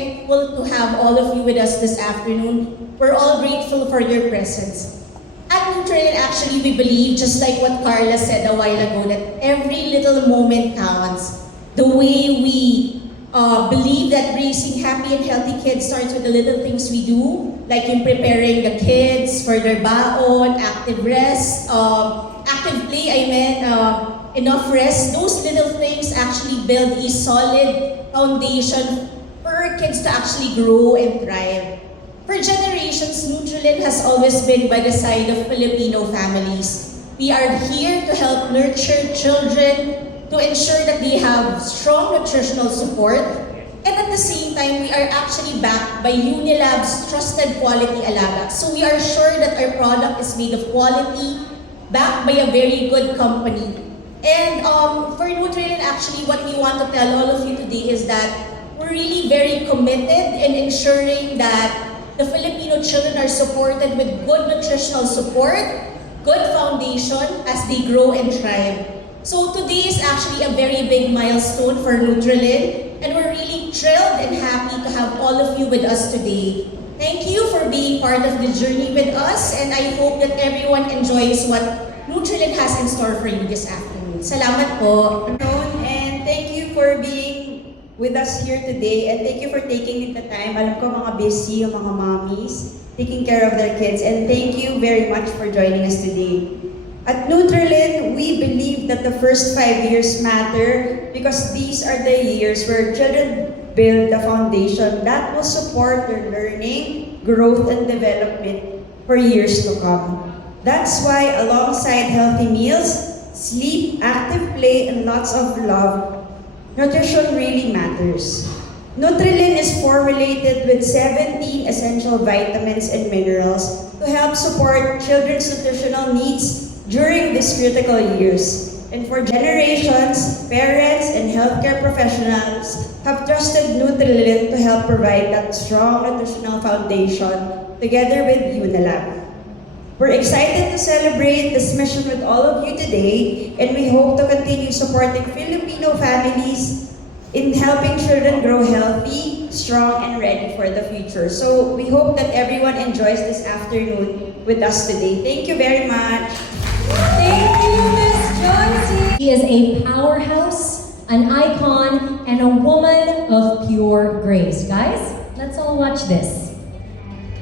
thankful to have all of you with us this afternoon. We're all grateful for your presence. At Nutrilin, actually, we believe, just like what Carla said a while ago, that every little moment counts. The way we believe that raising happy and healthy kids starts with the little things we do, like in preparing the kids for their baon, active rest, active play, enough rest. Those little things actually build a solid foundation for our kids to actually grow and thrive. For generations, Nutrilin has always been by the side of Filipino families. We are here to help nurture children, to ensure that they have strong nutritional support, and at the same time, we are actually backed by Unilab's trusted quality alaga. So we are sure that our product is made of quality, backed by a very good company. And for Nutrilin, actually, what we want to tell all of you today is that we're really very committed in ensuring that the Filipino children are supported with good nutritional support, good foundation as they grow and thrive. So today is actually a very big milestone for Nutrilin, and we're really thrilled and happy to have all of you with us today. Thank you for being part of the journey with us, and I hope that everyone enjoys what Nutrilin has in store for you this afternoon. Salamat po. And thank you for being with us here today, and thank you for taking the time. Alam ko mga busy yung mga mommies taking care of their kids, and thank you very much for joining us today. At Nutrilin, we believe that the first 5 years matter because these are the years where children build the foundation that will support their learning, growth, and development for years to come. That's why alongside healthy meals, sleep, active play, and lots of love, nutrition really matters. Nutrilin is formulated with 17 essential vitamins and minerals to help support children's nutritional needs during these critical years. And for generations, parents and healthcare professionals have trusted Nutrilin to help provide that strong nutritional foundation together with Unilab. We're excited to celebrate this mission with all of you today, and we hope to continue supporting Filipino families in helping children grow healthy, strong, and ready for the future. So we hope that everyone enjoys this afternoon with us today. Thank you very much. Thank you, Miss Joyce. She is a powerhouse, an icon, and a woman of pure grace. Guys, let's all watch this.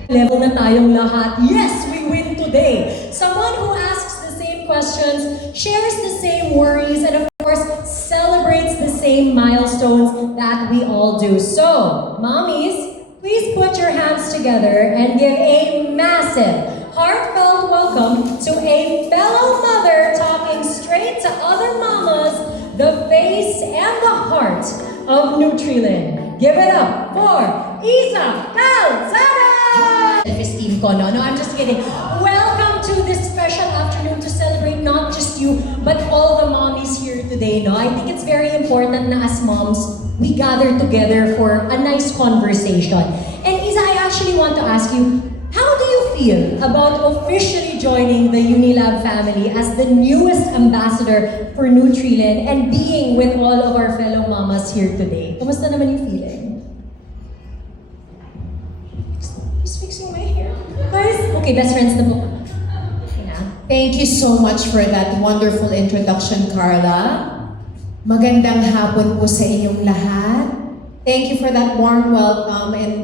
Level na tayong lahat. Yes, we win today. Someone who asks the same questions, shares the same worries, and of course, celebrates the same milestones that we all do. So, mommies, please put your hands together and give a massive, heartfelt welcome to a fellow mother talking straight to other mamas, the face and the heart of Nutrilin. Give it up for Isa Calzada! Christine ko, no, I'm just kidding. Welcome to this special afternoon to celebrate not just you, but all the mommies here today, no? I think it's very important na as moms, we gather together for a nice conversation. And Isa, I actually want to ask you, how do you feel about officially joining the Unilab family as the newest ambassador for Nutrilin and being with all of our fellow mamas here today? Kumusta naman yung feeling? Just fixing my hair. Guys, okay, best friends na po. Okay na. Thank you so much for that wonderful introduction, Carla. Magandang hapon po sa inyong lahat. Thank you for that warm welcome, and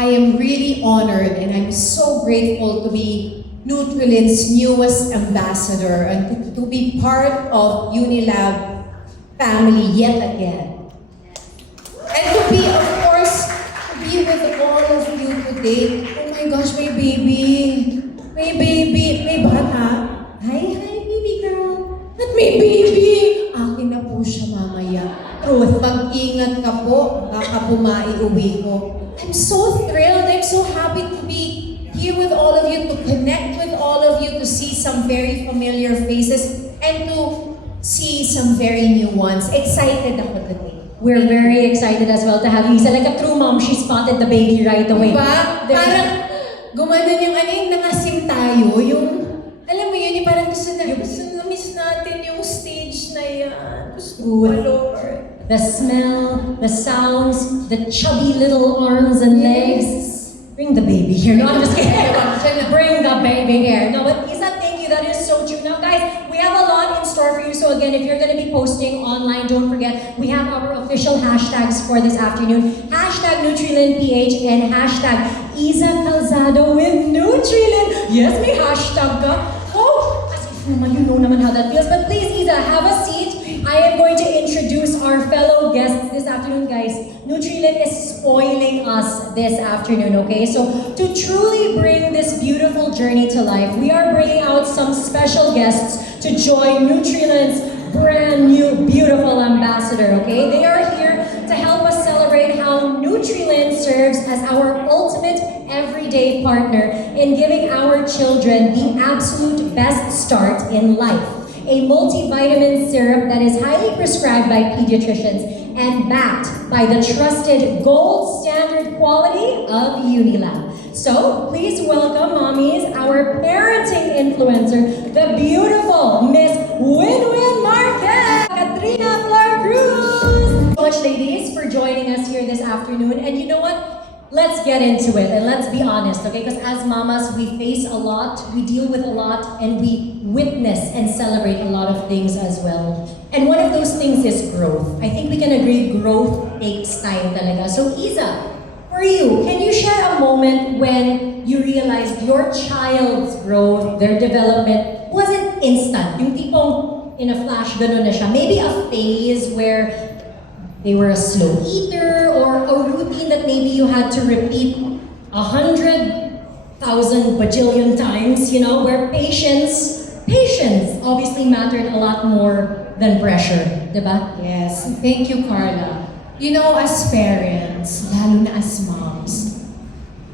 I am really honored and I'm so grateful to be Nutrilin's newest ambassador and to be part of Unilab family yet again. And to be, of course, to be with all of you today. Oh my gosh, my baby. My baby. May bata. Hi, baby girl. At may baby. Akin na po siya mamaya. Truth, mag-ingat ka po. Baka po maiuwi ko. I'm so thrilled. I'm so happy to be here with all of you, to connect with all of you, to see some very familiar faces, and to see some very new ones. Excited ako today. We're very excited as well to have you, Isa. Like a true mom, she spotted the baby right away. Diba? Parang gumanon yung nangasim tayo, yung, alam mo yun, yung parang gusto na miss natin yung stage na yan. Gusto ko, Lord. the smell, the sounds, the chubby little arms and legs. Bring the baby here. No, I'm just kidding. Bring the baby here. No, but Isa, thank you. That is so true. Now, guys, we have a lot in store for you. So again, if you're going to be posting online, don't forget, we have our official hashtags for this afternoon. Hashtag NutriLinPH and hashtag Isa Calzado with Nutrilin. Yes, may hashtag ka. Oh, as if naman, you know naman how that feels. But please, Isa, have a seat. I am going to introduce our fellow guests this afternoon, guys. Nutrilin is spoiling us this afternoon, okay? So to truly bring this beautiful journey to life, we are bringing out some special guests to join Nutrilin's brand new beautiful ambassador, okay? They are here to help us celebrate how Nutrilin serves as our ultimate everyday partner in giving our children the absolute best start in life. A multivitamin syrup that is highly prescribed by pediatricians and backed by the trusted gold standard quality of Unilab. So, please welcome, mommies, our parenting influencer, the beautiful Miss Winwin Marquez, Katrina Flor Cruz. Thank you so much, ladies, for joining us here this afternoon. And you know what? Let's get into it and let's be honest, okay? Because as mamas, we face a lot, we deal with a lot, and we witness and celebrate a lot of things as well. And one of those things is growth. I think we can agree growth takes time talaga. So Isa, for you, can you share a moment when you realized your child's growth, their development, wasn't instant? Yung tipong in a flash, ganun na siya. Maybe a phase where they were a slow eater or a routine that maybe you had to repeat 100,000 bajillion times, you know, where patience obviously mattered a lot more than pressure, diba? Yes, thank you, Carla. You know, as parents, lalo na as moms,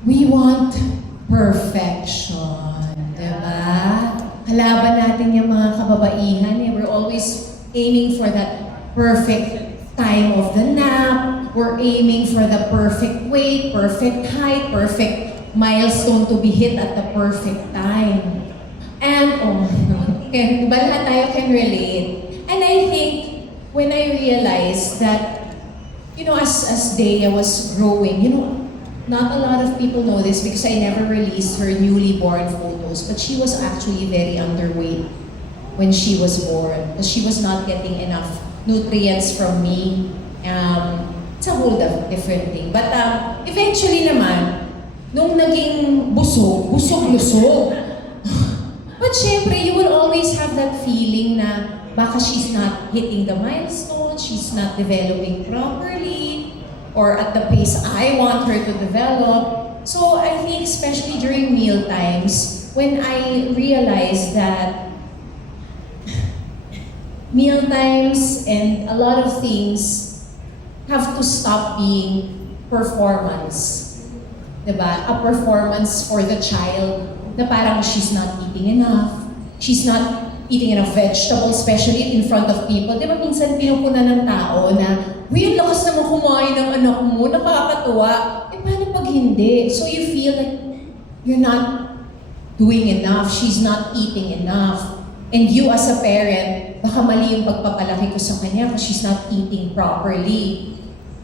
we want perfection, diba? Kalaban natin yung mga kababaihan, eh. We're always aiming for that perfect time of the nap. We're aiming for the perfect weight, perfect height, perfect milestone to be hit at the perfect time. And, diba lahat tayo can relate. And I think, when I realized that, you know, as Dea was growing, you know, not a lot of people know this because I never released her newly born photos, but she was actually very underweight when she was born. Because she was not getting enough nutrients from me. It's a whole different thing. But eventually naman, nung naging busog-lusog. But syempre, you will always have that feeling na baka she's not hitting the milestone, she's not developing properly, or at the pace I want her to develop. So I think especially during meal times, when I realized that meal times and a lot of things have to stop being performance. Diba? A performance for the child na parang she's not eating enough, she's not eating enough vegetables, especially in front of people. Diba minsan pinupunan ng tao na, "Uy, ang lakas naman kumain ng anak mo, nakakatuwa." Eh paano pag hindi? So you feel like you're not doing enough, she's not eating enough. And you as a parent, baka mali yung pagpapalaki ko sa kanya kasi she's not eating properly.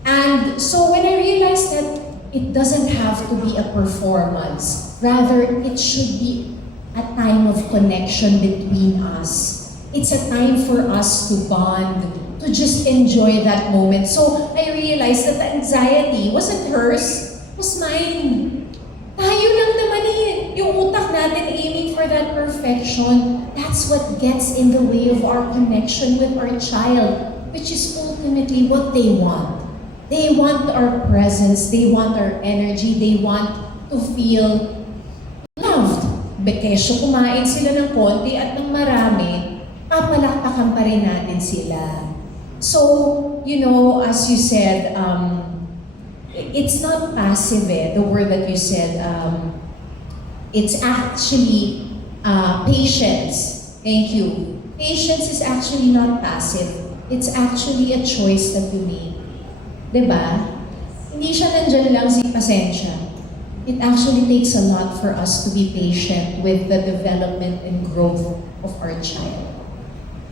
And so when I realized that it doesn't have to be a performance, rather it should be a time of connection between us. It's a time for us to bond, to just enjoy that moment. So I realized that the anxiety wasn't hers, it was mine. Tayo lang naman eh. Yung utak natin aiming for that perfection, that's what gets in the way of our connection with our child, which is ultimately what they want. They want our presence, they want our energy, they want to feel loved. Bekesyo kumain sila ng konti at ng marami, papalakpakan pa rin natin sila. So, you know, as you said, it's not passive the word that you said. It's actually patience. Thank you. Patience is actually not passive. It's actually a choice that you make. Diba? Hindi siya nandyan lang si pasensya. It actually takes a lot for us to be patient with the development and growth of our child.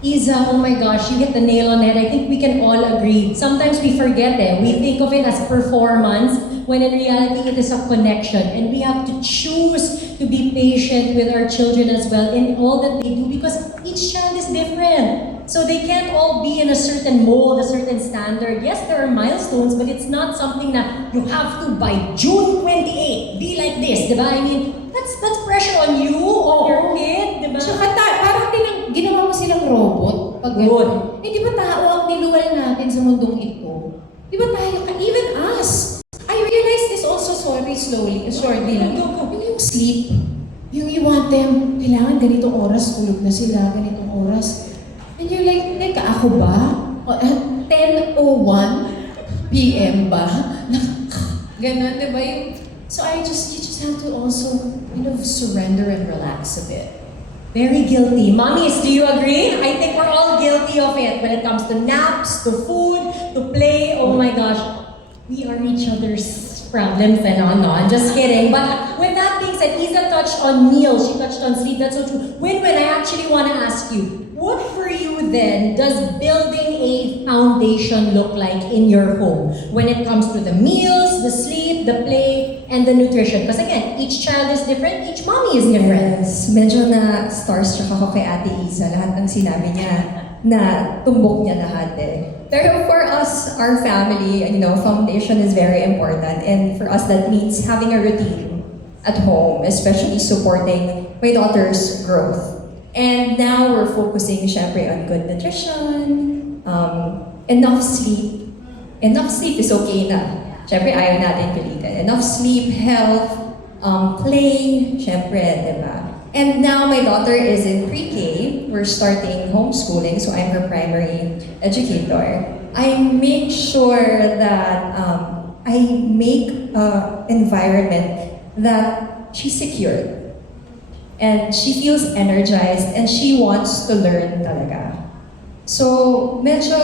Isa, oh my gosh, you hit the nail on the head. I think we can all agree. Sometimes we forget it. We think of it as performance, when in reality it is a connection. And we have to choose to be patient with our children as well in all that they do, because each child is different. So they can't all be in a certain mold, a certain standard. Yes, there are milestones, but it's not something that you have to by June 28, be like this, di ba? I mean, that's pressure on you, on your kid, di ba? Tsaka parang ginawa mo silang robot. Pag Good. Eh, di ba tao ang niluwal natin sa mundong ito? Di ba tayo, even us. I realized this also shortly lang. Yung sleep. Yung you want them, kailangan ganitong oras, tulog na sila, ganitong oras. And you're like, teka, ako ba? 10:01 p.m. ba? Ganon, di ba? So you just have to also kind of surrender and relax a bit. Very guilty. Mommies, do you agree? I think we're all guilty of it when it comes to naps, to food, to play. Oh my gosh. We are each other's problems and on. No, I'm just kidding. But with that being said, Isa touched on meals. She touched on sleep. That's so true. Win, I actually want to ask you, what for you then does building a foundation look like in your home when it comes to the meals, the sleep, the play, and the nutrition? Because again, each child is different, each mommy is different. Yes, medyo na starstruck ako kay Ate Isa. Lahat ng sinabi niya, na tumbok niya lahat eh. Pero for us, our family, foundation is very important. And for us, that means having a routine at home, especially supporting my daughter's growth. And now we're focusing, syempre, on good nutrition, enough sleep. Enough sleep is okay na. Syempre, ayaw natin pilitin. Enough sleep, health, play, syempre, diba? And now my daughter is in pre-K. We're starting homeschooling, so I'm her primary educator. I make sure that I make an environment that she's secure. And she feels energized and she wants to learn talaga. So, medyo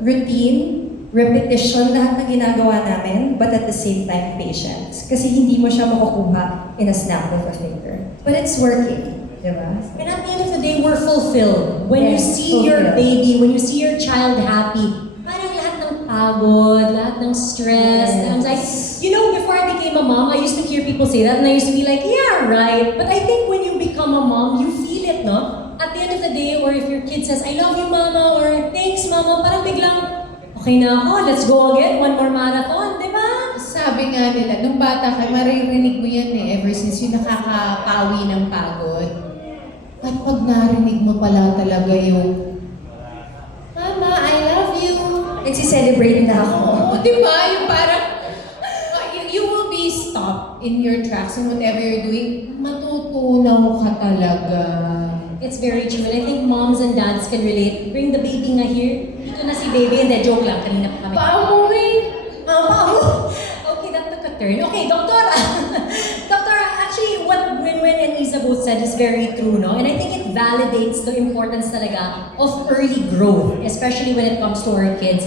routine, repetition lahat na ginagawa namin, but at the same time, patience. Kasi hindi mo siya makukuha in a snap of a finger. But it's working, di ba? And at the end of the day, we're fulfilled. When you Yes, see your fulfilled. baby, when you see your child happy, parang lahat ng pagod, lahat ng stress, Yes. and anxiety. You know, before I became a mom, I used to hear people say that, and I used to be like, yeah, right. But I think when you become a mom, you feel it, no? At the end of the day, or if your kid says, I love you, mama, or thanks, mama, parang biglang, okay na ako, let's go again, one more marathon, di ba? Sabi nga nila, nung bata ka, maririnig mo yan ever since yung nakakapawi ng pagod. At pag narinig mo pala talaga yung, Mama, I love you. Nagsi-celebrate na ako. Oo, di ba? Yung parang, you will be stopped in your tracks in whatever you're doing. Matutunaw ka talaga. It's very true, and I think moms and dads can relate. Bring the baby nga here. Ito na si baby, and then joke lang, kanina pa kami. Pauwi! Okay, that took a turn. Okay, Doctora. Doctora, actually, what Winwin and Isa both said is very true, no? And I think it validates the importance talaga of early growth, especially when it comes to our kids,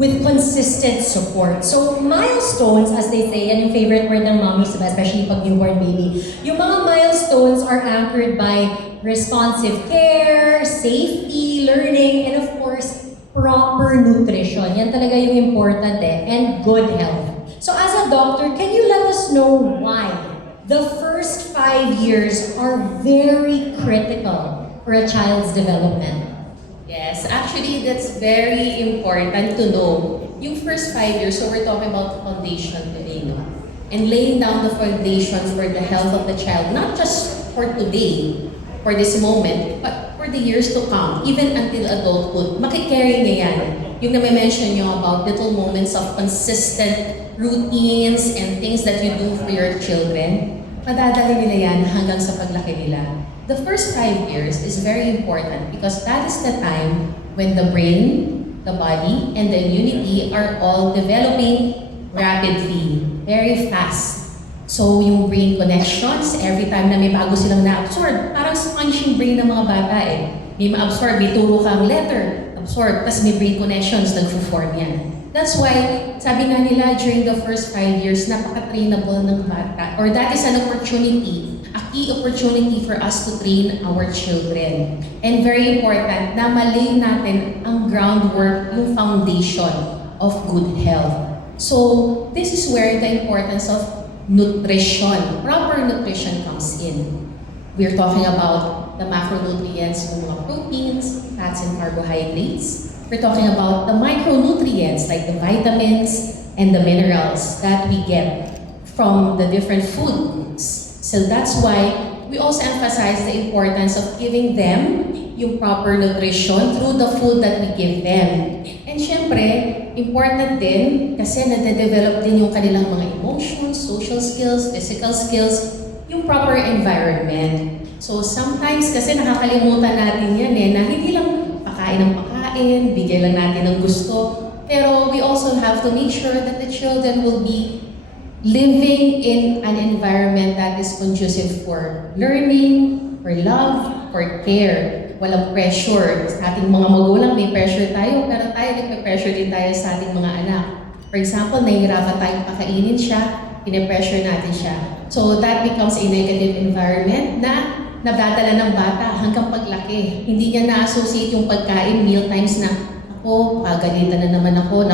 with consistent support. So, milestones, as they say, yan yung favorite word ng mommies, especially pag newborn baby. Yung mga milestones are anchored by responsive care, safety, learning, and of course, proper nutrition. Yan talaga yung important and good health. So as a doctor, can you let us know why the first 5 years are very critical for a child's development? Yes, actually that's very important to know. Yung first 5 years, so we're talking about foundation today, no? And laying down the foundation for the health of the child, not just for today, for this moment, but for the years to come, even until adulthood, makikarry niya yan. Yung na-mention nyo about little moments of consistent routines and things that you do for your children, madadali nila yan hanggang sa paglaki nila. The first 5 years is very important because that is the time when the brain, the body, and the immunity are all developing rapidly, very fast. So, yung brain connections, every time na may bago silang na-absorb, parang sponge yung brain ng mga bata eh. May ma-absorb, may turo kang letter, absorb, tapos may brain connections, nag-form yan. That's why, sabi nga nila, during the first 5 years, napaka-trainable ng bata. Or that is an opportunity, a key opportunity for us to train our children. And very important, na malay natin ang groundwork, yung foundation of good health. So, this is where the importance of nutrition, proper nutrition comes in. We're talking about the macronutrients, yung mga proteins, fats, and carbohydrates. We're talking about the micronutrients like the vitamins and the minerals that we get from the different food groups. So that's why we also emphasize the importance of giving them yung proper nutrition through the food that we give them. And syempre, important din kasi nade-develop din yung kanilang mga emotions, social skills, physical skills, yung proper environment. So sometimes kasi nakakalimutan natin yan na hindi lang pakain ng pakain, bigay lang natin ng gusto. Pero we also have to make sure that the children will be living in an environment that is conducive for learning, for love, for care. Walang pressure. Sa ating mga magulang, may pressure tayo, pero tayo nagpe-pressure din tayo sa ating mga anak. For example, nahihirapan tayong pakainin siya, pine-pressure natin siya. So that becomes a negative environment na nadadala ng bata hanggang paglaki. Hindi niya na-associate yung pagkain, meal times na, ako, pagalitan na naman ako,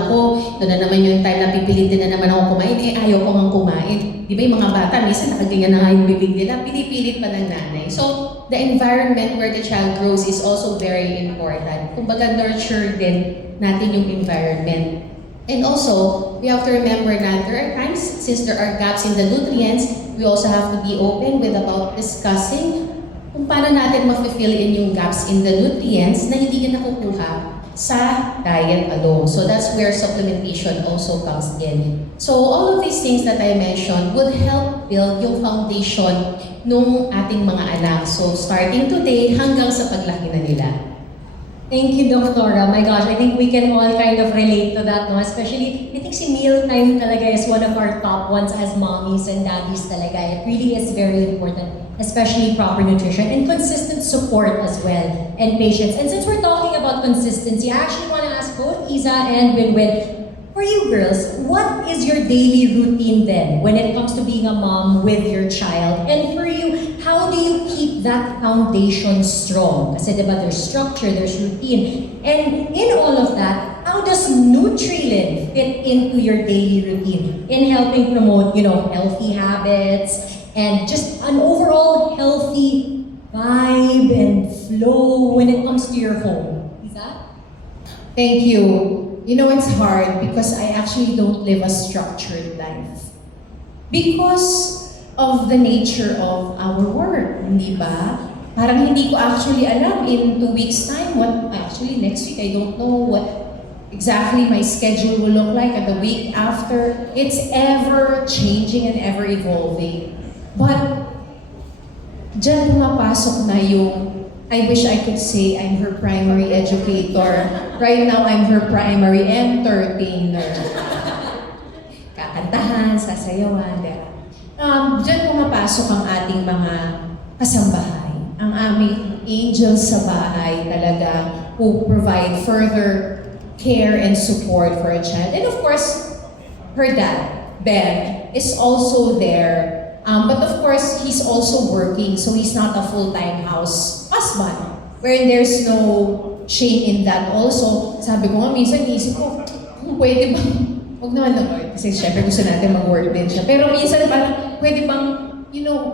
ito na naman yung time na pipilitin na naman ako kumain, ayaw ko nga kumain. Di ba yung mga bata, minsan nakaganyan na nga yung bibig nila, pinipilit pa ng nanay. So, the environment where the child grows is also very important. Kumbaga, nurture din natin yung environment. And also, we have to remember that there are times, since there are gaps in the nutrients, we also have to be open with about discussing kung paano natin ma-fill in yung gaps in the nutrients na hindi na nakukuha sa diet alone. So that's where supplementation also comes in. So all of these things that I mentioned would help build yung foundation nung ating mga anak. So starting today hanggang sa paglaki na nila. Thank you, Doctora. My gosh, I think we can all kind of relate to that, no? Especially, I think si mealtime talaga is one of our top ones as mommies and daddies talaga. It really is very important, especially proper nutrition and consistent support as well, and patience. And since we're talking about consistency, I actually want to ask both Isa and Winwin, for you girls, what is your daily routine then when it comes to being a mom with your child? And for you, how do you keep that foundation strong? Kasi diba, there's structure, there's routine. And in all of that, how does Nutrilin fit into your daily routine in helping promote, healthy habits and just an overall healthy vibe and flow when it comes to your home? Isa? Thank you. It's hard because I actually don't live a structured life. Because of the nature of our work, hindi ba? Parang hindi ko actually alam in 2 weeks' time next week, I don't know what exactly my schedule will look like, and the week after. It's ever changing and ever evolving. But, dyan pumapasok na yung I wish I could say I'm her primary educator. Right now, I'm her primary entertainer. Kakantahan, sasayawan, diba? Diyan pumapasok ang ating mga kasambahay. Ang aming angels sa bahay talaga who provide further care and support for a child. And of course, her dad, Ben, is also there. But of course, he's also working, so he's not a full-time house husband. Wherein there's no shame in that also. Sabi ko nga, minsan iisip ko, pwede bang, huwag naman kasi syempre gusto natin mag-work din siya. Pero minsan parang, pwede bang,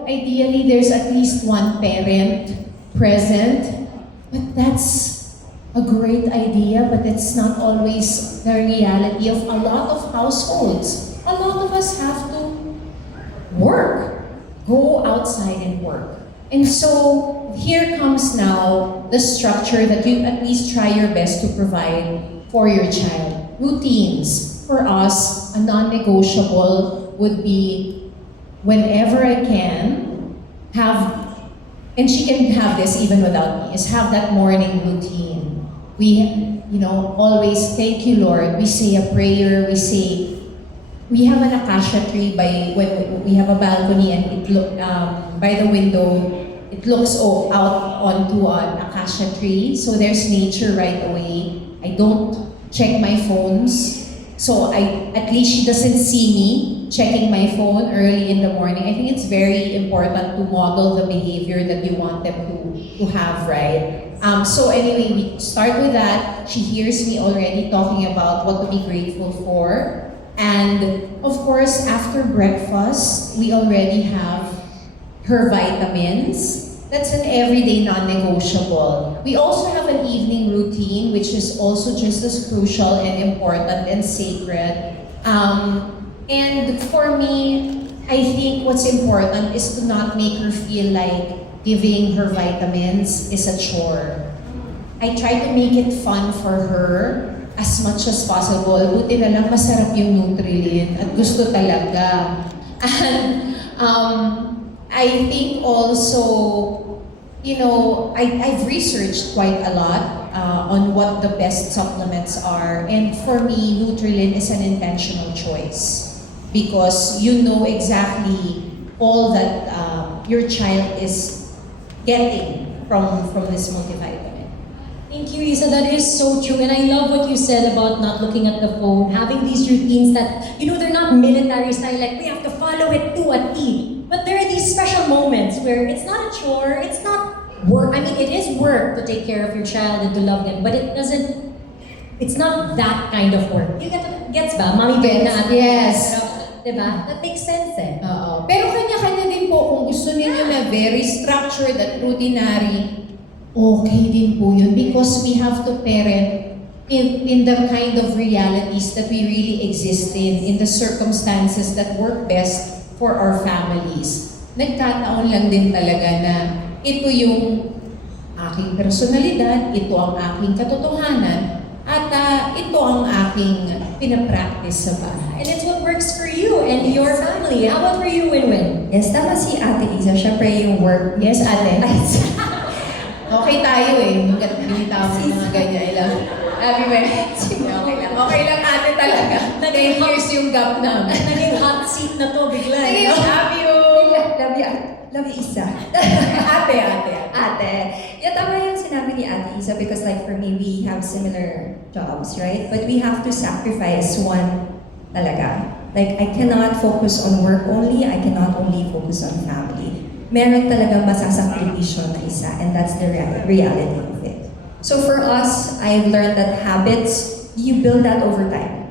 ideally there's at least one parent present. But that's a great idea, but it's not always the reality of a lot of households. A lot of us have to work, go outside and work. And so here comes now the structure that you at least try your best to provide for your child. Routines. For us, a non-negotiable would be whenever I can have, and she can have this even without me, is have that morning routine. We, always thank you, Lord. We say a prayer, we have an acacia tree when we have a balcony, and by the window, it looks out onto an acacia tree. So there's nature right away. I don't check my phones. So at least she doesn't see me checking my phone early in the morning. I think it's very important to model the behavior that we want them to have, right? So anyway, we start with that. She hears me already talking about what to be grateful for. And of course, after breakfast, we already have her vitamins. That's an everyday non-negotiable. We also have an evening routine, which is also just as crucial and important and sacred. And for me, I think what's important is to not make her feel like giving her vitamins is a chore. I try to make it fun for her as much as possible. Buti na lang masarap yung Nutrilin at gusto talaga. And I think also, you know, I've researched quite a lot on what the best supplements are. And for me, Nutrilin is an intentional choice because you know exactly all that your child is getting from this multivitamin. Thank you, Isa. That is so true. And I love what you said about not looking at the phone, having these routines that, you know, they're not military style, like we have to follow it to a T. But there are these special moments where it's not a chore, it's not work. I mean, it is work to take care of your child and to love them, but it's not that kind of work. You gets ba? Mami Ben na ate. Yes. Diba? That makes sense eh. Oo. Pero kanya-kanya din po, kung gusto ninyo na very structured at routinary, okay din po yun because we have to parent in the kind of realities that we really exist in the circumstances that work best for our families. Nagkataon lang din talaga na ito yung aking personalidad, ito ang aking katotohanan, at ito ang aking pinapractice sa bahay. And it's what works for you and your family. How about for you, Winwin? Yes, tama si Ate Isa. Siyempre yung work. Yes, ate. Okay tayo eh. Hanggat binita mo mga ganyan. I love you. Happy birthday. Okay lang. Okay lang ate talaga. 10 years yung gap namin. Naging hot seat na to bigla. Sige, love you. Love you, Isa. Ate. Ate. Yeah, tama yung sinabi ni Ate Isa because like for me, we have similar jobs, right? But we have to sacrifice one talaga. Like, I cannot focus on work only. I cannot only focus on family. Meron talaga masasakripisyo na isa and that's the reality of it. So for us, I've learned that habits, you build that over time.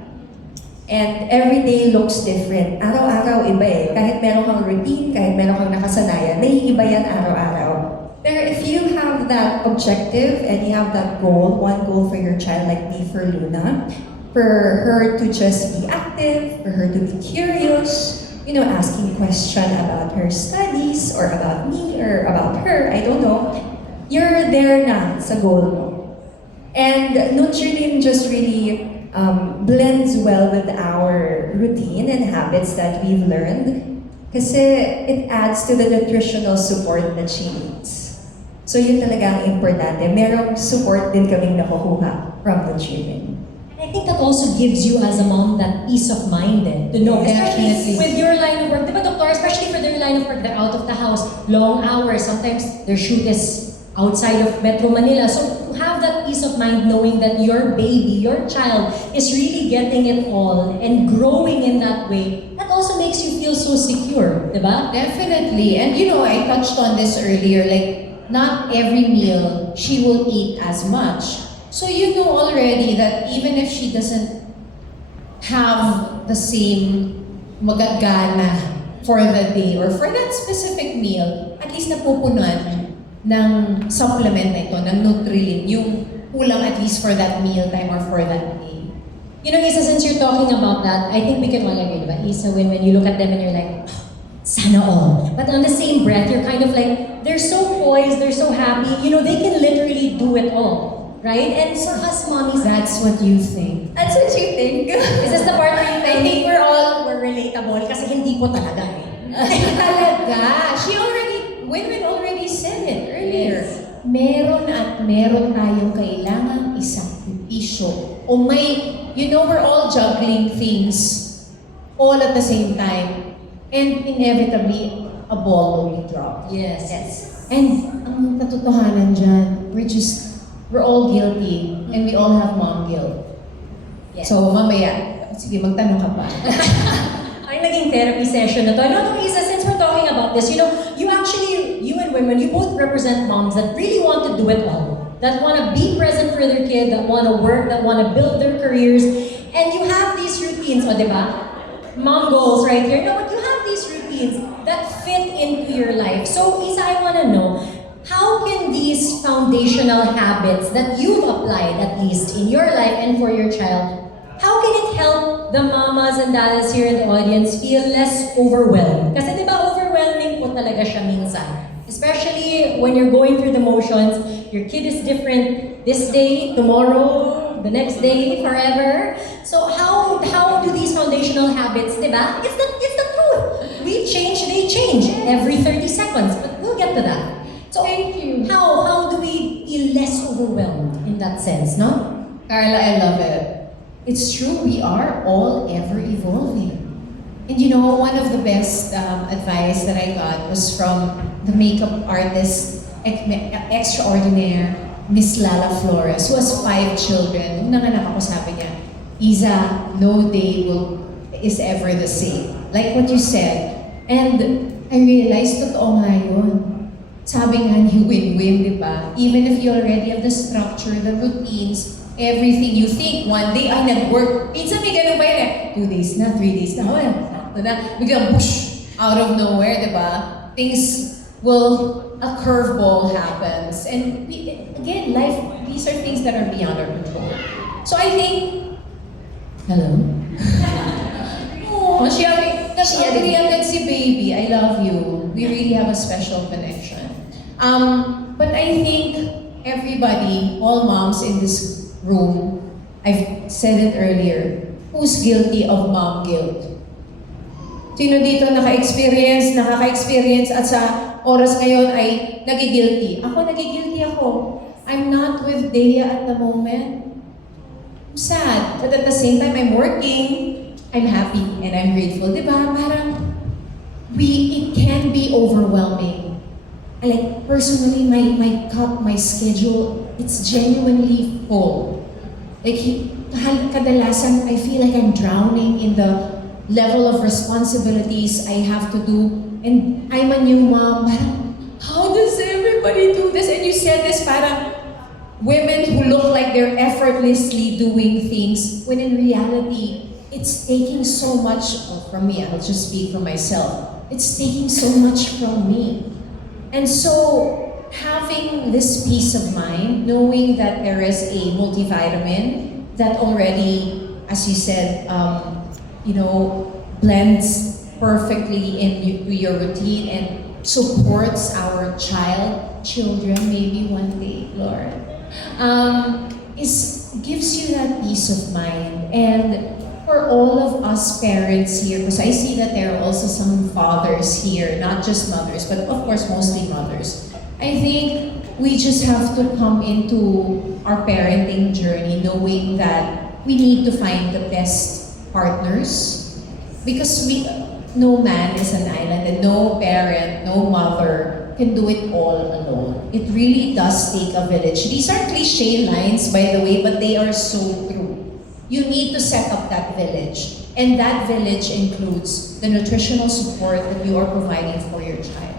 And every day looks different. Araw-araw iba eh. Kahit meron kang routine, kahit meron kang nakasanayan, naiiba yan araw-araw. Pero if you have that objective and you have that goal, one goal for your child, like me for Luna, for her to just be active, for her to be curious, you know, asking question about her studies or about me or about her, I don't know, you're there na sa goal mo. And Nutrilin just really blends well with our routine and habits that we've learned kasi it adds to the nutritional support that she needs. So yun talaga ang importante. Merong support din kaming nakukuha from Nutrilin. I think that also gives you as a mom that peace of mind to know. Especially Definitely. with your line of work. Diba, Doctor? Especially for their line of work, they're out of the house, long hours. Sometimes their shoot is outside of Metro Manila. So to have that peace of mind knowing that your baby, your child is really getting it all and growing in that way, that also makes you feel so secure, diba? Definitely. And you know, I touched on this earlier, like, not every meal she will eat as much. So you know already that even if she doesn't have the same magagana for the day or for that specific meal, at least napupunan ng supplement na ito, ng Nutrilin, yung kulang at least for that meal time or for that day. You know, Isa, since you're talking about that, I think we can all agree, diba? Isa, when you look at them and you're like, oh, sana all. But on the same breath, you're kind of like, they're so poised, they're so happy, you know, they can literally do it all, right? And for us mommies, That's what you think. That's what you think. is this the part where you think we're relatable? Kasi hindi po talaga eh. Talaga. Winwin already said it earlier. Meron at meron tayong kailangang isakripisyo. O may, you know, we're all juggling things all at the same time. And inevitably, a ball will be dropped. Yes. And ang katotohanan dyan, we're all guilty. And we all have mom guilt. Yes. So mamaya, Sige, magtanong ka pa. Ang naging therapy session na to. No, Isa, since we're talking about this, you know, you and women, you both represent moms that really want to do it all. That want to be present for their kid, that want to work, that want to build their careers. And you have these routines, o diba? Mom goals right here. No, but you have these routines that fit into your life. So, Isa, I want to know, how can these foundational habits that you've applied, at least in your life and for your child, how can it help the mamas and daddies here in the audience feel less overwhelmed? Kasi di ba overwhelming po talaga siya minsan. Especially when you're going through the motions, your kid is different this day, tomorrow, the next day, forever. So how do these foundational habits, di ba? It's the truth. We change, they change every 30 seconds. But we'll get to that. So Thank you. how do we feel less overwhelmed in that sense, no? Carla, I love it. It's true, we are all ever evolving. And you know, one of the best advice that I got was from the makeup artist extraordinaire, Miss Lala Flores, who has 5 children. Nung nanganak ako, sabi niya, Iza, no day is ever the same. Like what you said. And I realized, totoo nga yun. Sabi nga ni win-win, di ba? Even if you already have the structure, the routines, everything you think, one day, ay, nag-work. Minsan may ganun pa yun eh. 2 days na, 3 days na, wala, sakto na. Biglang, whoosh, out of nowhere, di ba? Things a curveball happens. And again, life, these are things that are beyond our control. So I think, hello? Oh, siya agad si baby, I love you. We really have a special connection. But I think everybody, all moms in this room, I've said it earlier, who's guilty of mom guilt? Sino dito nakaka-experience at sa oras ngayon ay nagigilty? Ako, nagigilty ako. I'm not with Dea at the moment. I'm sad, but at the same time, I'm working. I'm happy and I'm grateful. Diba? Parang, it can be overwhelming. Like, personally, my cup, my schedule, it's genuinely full. Like, kadalasan, I feel like I'm drowning in the level of responsibilities I have to do. And I'm a new mom. Parang, how does everybody do this? And you said this, parang, women who look like they're effortlessly doing things, when in reality, it's taking so much from me. I'll just speak for myself. It's taking so much from me. And so, having this peace of mind, knowing that there is a multivitamin that already, as you said, blends perfectly into your routine and supports our children, maybe one day, Lord, gives you that peace of mind. And for all of us parents here, because I see that there are also some fathers here, not just mothers, but of course mostly mothers. I think we just have to come into our parenting journey knowing that we need to find the best partners, because no man is an island and no parent, no mother can do it all alone. It really does take a village. These are cliche lines, by the way, but they are so true. You need to set up that village. And that village includes the nutritional support that you are providing for your child.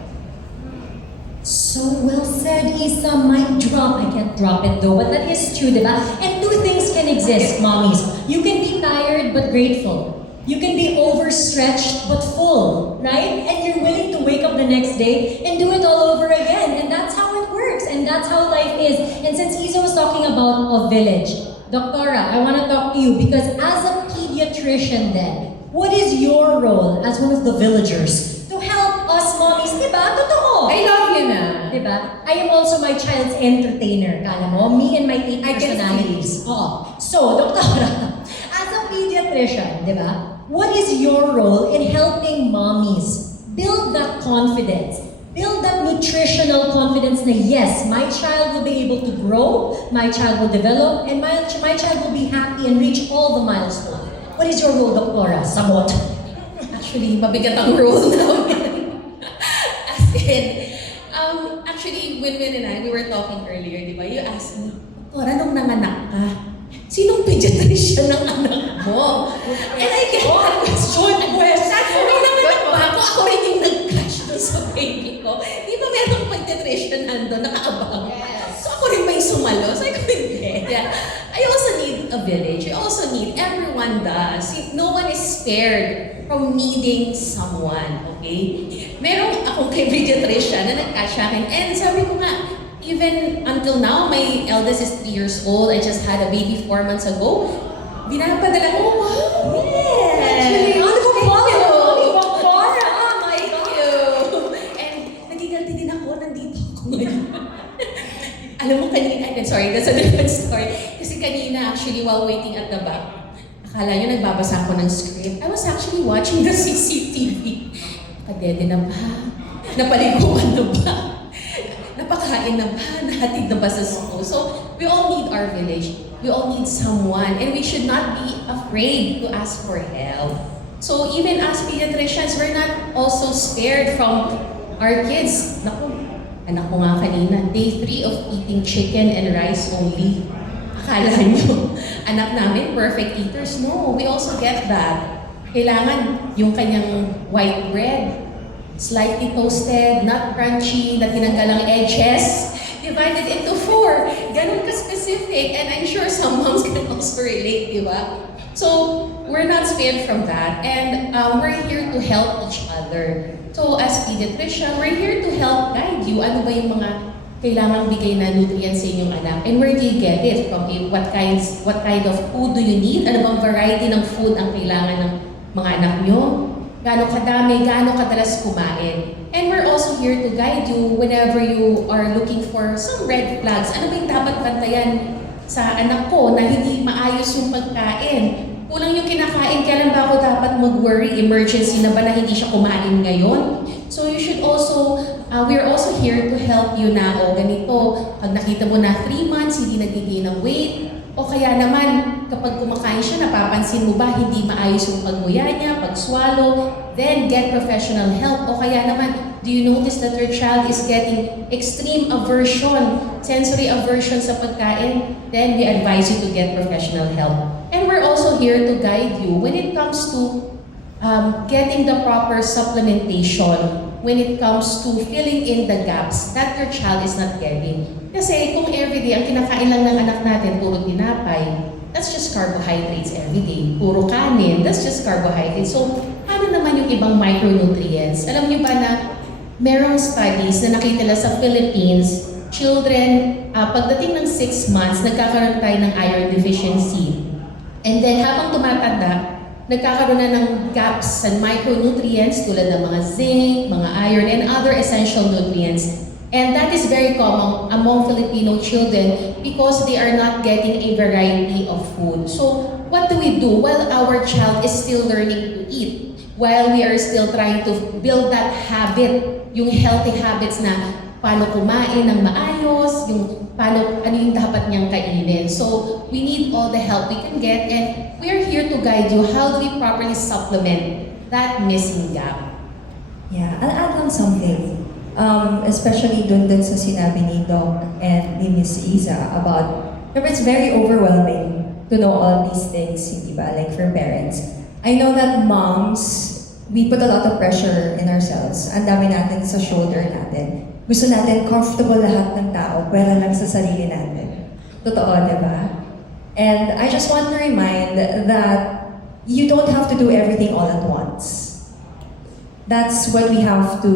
So well said, Isa. Mic drop. I can't drop it though, but that is true, diba? And 2 things can exist, mommies. You can be tired but grateful. You can be overstretched but full, right? And you're willing to wake up the next day and do it all over again. And that's how it works. And that's how life is. And since Isa was talking about a village, Doctora, I want to talk to you because as a pediatrician then, what is your role as one of the villagers to help us mommies? Diba? Totoo. I love you na. Diba? I am also my child's entertainer. Kala mo, me and my 8 I can personalities. Oo. So, Doctora, as a pediatrician, diba? What is your role in helping mommies build that confidence? Build that nutritional confidence na yes, my child will be able to grow, my child will develop, and my child will be happy and reach all the milestones. What is your role, Doctora? Sabot. Actually, mabigat ang role namin. As in, actually, Winwin and I, we were talking earlier, di ba? You asked me, Doctora, nung nanganak ka, sinong pediatrician ng anak mo? And I get that question. May naman ba ako? Ako rin yung nag-crush doon sa baby ko. Di ba merong pediatrician nandun, nakaabang? So ako rin may sumalo. So I hindi. Yeah. I also need a village. I also need, everyone does. No one is spared from needing someone, okay? Meron akong kay pediatrician na nag-catch akin. And sabi ko nga, even until now, my eldest is 3 years old. I just had a baby 4 months ago. Binapadala ko, wow! Actually, Yes! ano ko ba? Thank you. Ano ko ba? Oh my Thank God! you! And nagigalti din ako, nandito ako ngayon. Alam mo kanina, sorry, that's a different story. Kasi kanina, actually, while waiting at the back, akala nyo nagbabasa ako ng script. I was actually watching the CCTV. Kadede na ba? Napaliguan na ba? Napakain na ba? Nahatid na ba sa school? So, we all need our village. We all need someone. And we should not be afraid to ask for help. So, even as pediatricians, we're not also spared from our kids. Naku, anak ko nga kanina, day 3 of eating chicken and rice only. Akala nyo, anak namin, perfect eaters. No, we also get that. Kailangan yung kanyang white bread, slightly toasted, not crunchy, na tinanggal ang edges, divided into 4. Ganun ka-specific. And I'm sure some moms can also relate, di ba? So, we're not spared from that. And we're here to help each other. So, as pediatrician, we're here to help guide you. Ano ba yung mga kailangang bigay na nutrients sa inyong anak? And where do you get it? From what kind of food do you need? Ano bang variety ng food ang kailangan ng mga anak nyo? Gaano kadami, gaano kadalas kumain. And we're also here to guide you whenever you are looking for some red flags. Ano ba yung dapat bantayan sa anak ko na hindi maayos yung pagkain? Kulang yung kinakain, kailan ba ako dapat mag-worry? Emergency na ba na hindi siya kumain ngayon? So you should also, we're also here to help you na, ganito, pag nakita mo na 3 months, hindi nag-gain ng weight, o kaya naman, kapag kumakain siya, napapansin mo ba hindi maayos yung pagmuya niya, pag-swallow, then get professional help. O kaya naman, do you notice that your child is getting extreme aversion, sensory aversion sa pagkain? Then we advise you to get professional help. And we're also here to guide you when it comes to getting the proper supplementation, when it comes to filling in the gaps that your child is not getting. Kasi kung everyday ang kinakain lang ng anak natin puro tinapay, that's just carbohydrates everyday. Puro kanin, that's just carbohydrates. So, ano naman yung ibang micronutrients? Alam niyo ba na merong studies na nakita nila sa Philippines, children, pagdating ng 6 months, nagkakaroon tayo ng iron deficiency. And then habang tumatanda, nagkakaroon na ng gaps sa micronutrients tulad ng mga zinc, mga iron, and other essential nutrients. And that is very common among Filipino children because they are not getting a variety of food. So what do we do while our child is still learning to eat? While we are still trying to build that habit, yung healthy habits na paano kumain ng maayos, yung ano yung dapat niyang kainin. So we need all the help we can get, and we are here to guide you how do we properly supplement that missing gap. Yeah, I'll add on something. Especially dun sa sinabi ni Doc and ni Miss Isa about, it's very overwhelming to know all these things, hindi ba? Like for parents. I know that moms, we put a lot of pressure in ourselves. Ang dami natin sa shoulder natin. Gusto natin comfortable lahat ng tao, pero lang sa sarili natin. Totoo, di ba? And I just want to remind that you don't have to do everything all at once. That's what we have to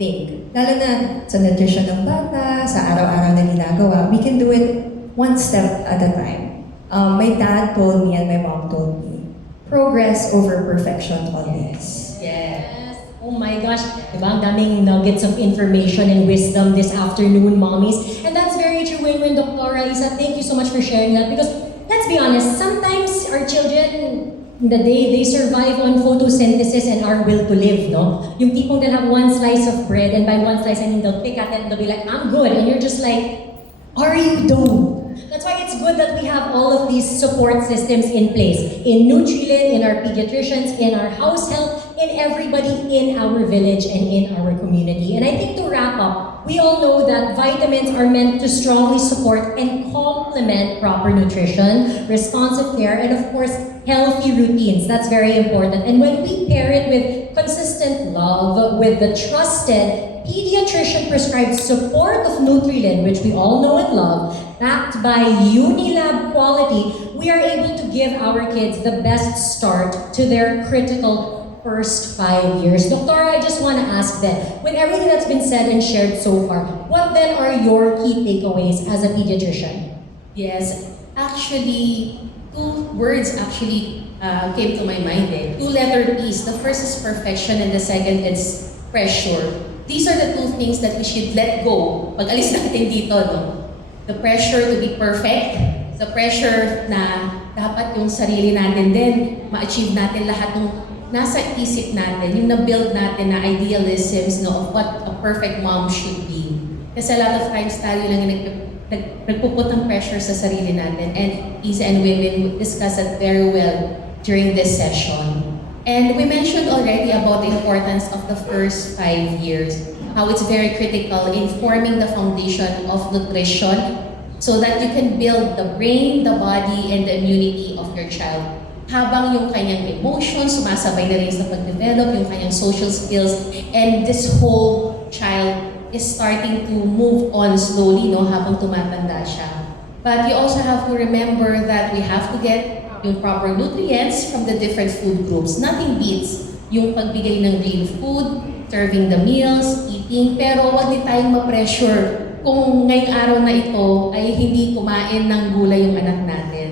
think. Lalo na sa nutrition ng bata, sa araw-araw na ginagawa, we can do it one step at a time. My dad told me and my mom told me, progress over perfection always. Yes. Oh my gosh, diba? Ang daming nuggets of information and wisdom this afternoon, mommies. And that's very true, Win-Win, Dr. Isa. Thank you so much for sharing that because, let's be honest, sometimes our children, they survive on photosynthesis and our will to live, no? Yung tipong they'll have one slice of bread, and by one slice, I mean, they'll pick at it and they'll be like, I'm good. And you're just like, are you though? That's why it's good that we have all of these support systems in place. In Nutrilin, in our pediatricians, in our house health, in everybody in our village and in our community. And I think to wrap up, we all know that vitamins are meant to strongly support and complement proper nutrition, responsive care, and of course, healthy routines. That's very important. And when we pair it with consistent love, with the trusted pediatrician prescribed support of Nutrilin, which we all know and love, backed by Unilab quality, we are able to give our kids the best start to their critical first 5 years. Doctor, I just want to ask then, with everything that's been said and shared so far, what then are your key takeaways as a pediatrician? Yes, actually, two words actually came to my mind. Two-letter P's. The first is perfection and the second is pressure. These are the two things that we should let go pag alis natin dito, no? The pressure to be perfect, the pressure na dapat yung sarili natin din, ma-achieve natin lahat ng nasa isip natin, yung na-build natin na idealisms, no, of what a perfect mom should be. Kasi a lot of times tayo lang yung nagpuput ng pressure sa sarili natin, and Isa and women discuss that very well during this session. And we mentioned already about the importance of the first 5 years, how it's very critical in forming the foundation of nutrition so that you can build the brain, the body, and the immunity of your child. Habang yung kanyang emotions, sumasabay na rin sa pag-develop, yung kanyang social skills, and this whole child is starting to move on slowly, no, habang tumatanda siya. But you also have to remember that we have to get yung proper nutrients from the different food groups. Nothing beats yung pagbigay ng real food, serving the meals, eating, pero wag din tayong ma-pressure kung ngayong araw na ito ay hindi kumain ng gulay yung anak natin.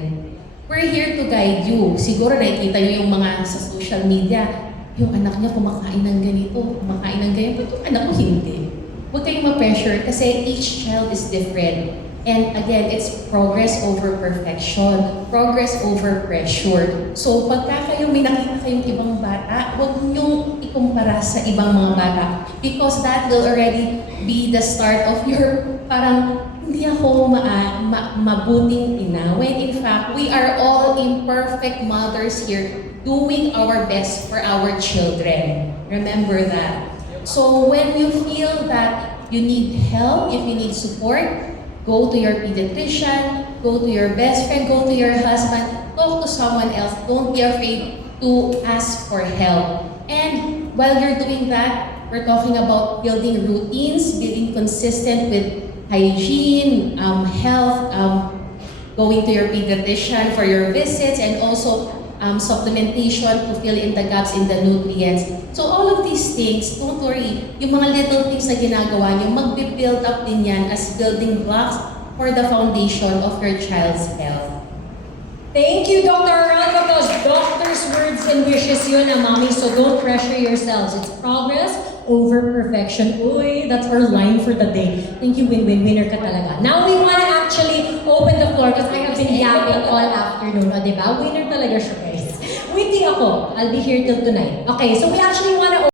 We're here to guide you. Siguro nakikita nyo yung mga sa social media, yung anak niya kumakain ng ganito, kumakain ng ganito, yung anak ko hindi. Huwag kayong ma-pressure kasi each child is different. And again, it's progress over perfection, progress over pressure. So pagka kayo may nakita kayong ibang bata, huwag niyong ikumpara sa ibang mga bata because that will already be the start of your parang hindi ako mabuting ina. When in fact, we are all imperfect mothers here doing our best for our children. Remember that. So when you feel that you need help, if you need support, go to your pediatrician, go to your best friend, go to your husband, talk to someone else. Don't be afraid to ask for help. And while you're doing that, we're talking about building routines, being consistent with hygiene, health, going to your pediatrician for your visits, and also supplementation to fill in the gaps in the nutrients. So all of these things, don't worry, yung mga little things na ginagawa nyo, magbe-build up din yan as building blocks for the foundation of your child's health. Thank you, Dr. Aran, because doctor's words and wishes yun na mommy, so don't pressure yourselves. It's progress over perfection. Uy, that's our line for the day. Thank you, win-win, winner ka talaga. Now we want to actually open the floor because I have been yapping all afternoon. O, diba? Winner talaga siya, guys. Waiting ako. I'll be here till tonight. Okay, so we actually want to